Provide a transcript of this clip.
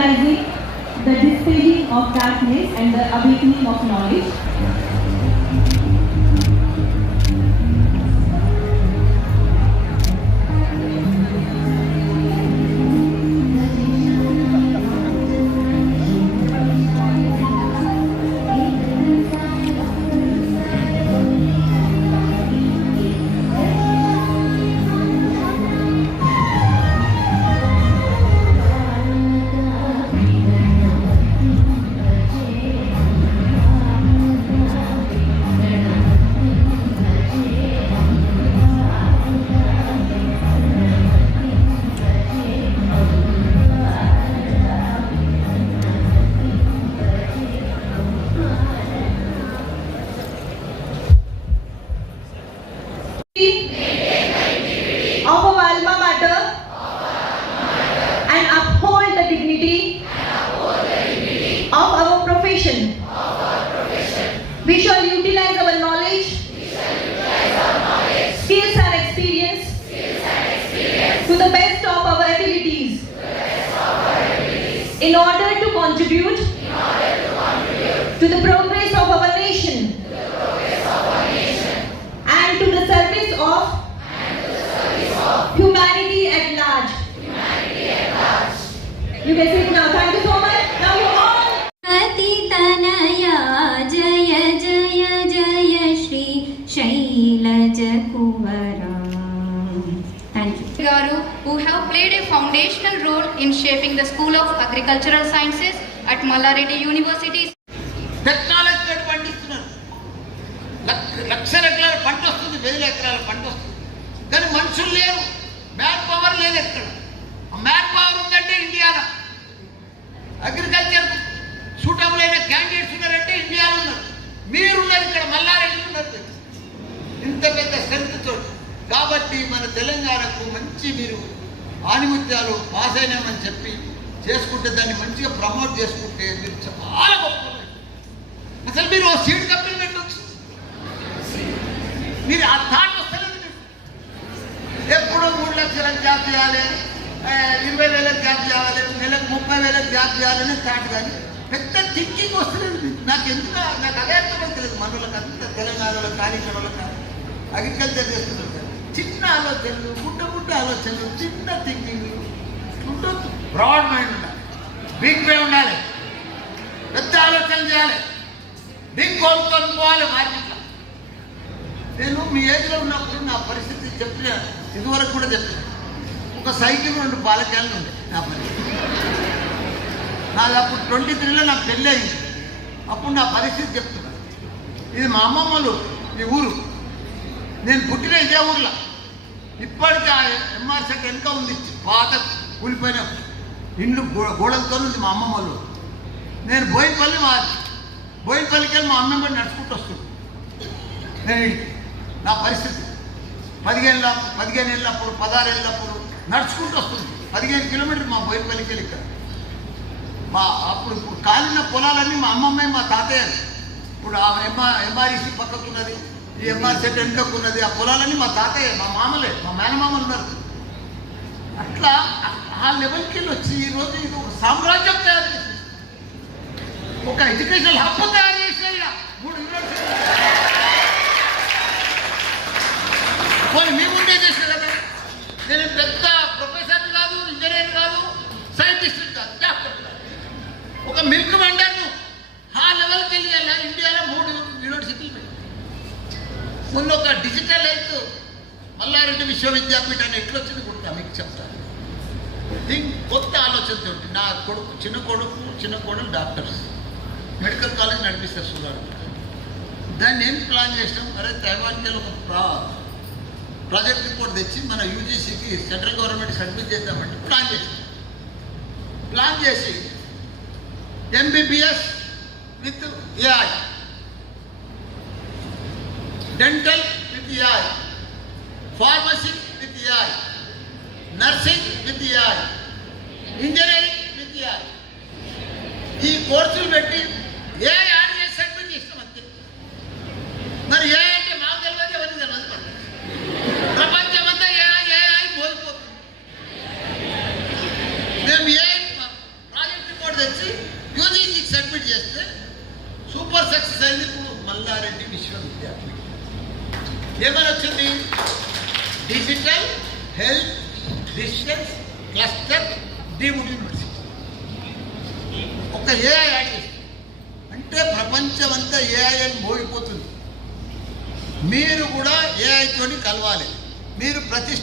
the dispelling of darkness and the awakening of knowledge. the progress of our nation. To the progress of our nation. And to the service of, humanity at large. You can sit now. Thank you so much. Now you all. Thank you. Garu, who have played a foundational role in shaping the School of Agricultural Sciences at Mallaredi University. Technology తోటి పండిస్తున్నారు లక్ష- లక్షల ఎకరాల పంట వస్తుంది వేల ఎకరాల పంట వస్తుంది. కానీ మనుషులు లేరు. మ్యాన్ పవర్ లేదు ఎక్కడ? మ్యాన్ పవర్ ఉందంటే ఇండియాలో. అగ్రికల్చర్ సూటబుల్ అయిన క్యాండిడేట్స్ ఉన్నారంటే ఇండియాలో ఉన్నారు. మీరు ఇక్కడ మల్లారెడ్డి ఉన్నారు. ఇంత పెద్ద స్ట్రెంత్ తోటి. కాబట్టి మన తెలంగాణకు మంచి మీరు ఆనిముత్యాలు పాస్ అయినామని చెప్పి చేసుకుంటే దాన్ని మంచిగా ప్రమోట్ చేసుకుంటే మీరు చాలా గొప్ప అసలు మీరు ఓ సీడ్ కంపెనీ పెట్టవచ్చు మీరు ఆ థాట్ వస్తలేదు ఎప్పుడో ఎప్పుడు మూడు లక్షలకు జాబ్ చేయాలి ఇరవై వేలకు జాబ్ చేయాలి నెలకు ముప్పై వేలకు జాబ్ చేయాలని థాట్ కానీ పెద్ద థింకింగ్ వస్తుంది నాకు ఎందుకు నాకు అదే అర్థమవుతలేదు. మనలకు అంత తెలంగాణలో కానీ ఇక్కడ కానీ అగ్రికల్చర్ చేస్తున్నారు చిన్న ఆలోచనలు గుడ్డ గుడ్డ ఆలోచనలు చిన్న థింకింగ్ ఉండొద్దు. బ్రాడ్ మైండ్ ఉండాలి. బిగ్ వే ఉండాలి. పెద్ద ఆలోచన చేయాలి. బిగ్ కొనుక్కొని పోవాలి మార్కెట్లో నేను మీ ఏజ్లో ఉన్నప్పుడు నా పరిస్థితి చెప్పిన ఇదివరకు కూడా చెప్పిన. ఒక సైకిల్ రెండు బాలకాయలు ఉండే నా పరిస్థితి. నాది అప్పుడు ట్వంటీ త్రీలో నాకు పెళ్ళి అయింది. అప్పుడు నా పరిస్థితి చెప్తున్నా. ఇది మా అమ్మమ్మలు ఈ ఊరు. నేను పుట్టిన ఇదే ఊర్లో. ఇప్పటికీ ఆ ఎంఆర్ సెట్ వెనుక ఉంది. పాత కూలిపోయిన ఇండ్లు గో- గోడలతో ఉంది మా అమ్మమ్మ వాళ్ళు నేను బోయినపల్లి మా బోయినపల్లికి వెళ్ళి మా కూడా నడుచుకుంటూ వస్తుంది. నేను నా పరిస్థితి. పదిహేను పదిహేను ఏళ్ళప్పుడు పదహారు ఏళ్ళప్పుడు నడుచుకుంటూ వస్తుంది. పదిహేను కిలోమీటర్లు మా బోయినపల్లికి వెళ్ళి ఇక్కడ. మా అప్పుడు ఇప్పుడు కాలిన పొలాలన్నీ మా అమ్మమ్మ మా తాతయ్య. ఇప్పుడు ఆ ఎంఆర్ ఎంఆర్ఈసీ పక్కకున్నది ఈ ఎంఆర్ సెట్ వెనుకకు ఉన్నది ఆ పొలాలన్నీ మా తాతయ్య మా మామలే మా మేనమామలు ఉన్నారు. అట్లా ఆ- లెవెల్కి వెళ్ళి వచ్చి ఈరోజు ఇది ఒక సామ్రాజ్యం తయారు ఒక ఎడ్యుకేషనల్ హబ్ తయారు చేసే మూడు యూనివర్సిటీ పోనీ మీ ముందే చేసిన కదా. నేను పెద్ద ప్రొఫెసర్ కాదు ఇంజనీర్ కాదు సైంటిస్ట్ కాదు డాక్టర్ కాదు. ఒక మిల్క్ వండర్ను ఆ లెవెల్కి వెళ్ళి ఇండియాలో మూడు యూనివర్సిటీలు ముందు ఒక డిజిటల్ హెల్త్ మల్లారెడ్డి విశ్వవిద్యాపీఠాన్ని ఎట్లొచ్చింది కూడా మీకు చెప్తాను దీనికి కొత్త ఆలోచనతో నా కొడుకు చిన్న కొడుకు చిన్న కొడుకు డాక్టర్స్. మెడికల్ కాలేజ్ నడిపిస్తారు సుగారు దాన్ని ఏం ప్లాన్ చేసినాం అరే తైవాన్కి వెళ్ళి ఒక ప్రా ప్రాజెక్ట్ రిపోర్ట్ తెచ్చి మన యూజీసీకి సెంట్రల్ గవర్నమెంట్ సబ్మిట్ చేద్దామంటే ప్లాన్ చేసాం ప్లాన్ చేసి MBBS with AI dental with AI pharmacy with AI nursing with AI engineering with AI ఈ కోర్సులు పెట్టి health distance cluster deemed university ఒక ఏఐ యాడ్ అంటే ప్రపంచం అంతా ఏఐ అని మోగిపోతుంది. మీరు కూడా ఏఐతోని కలవాలి. మీరు ప్రతిష్ట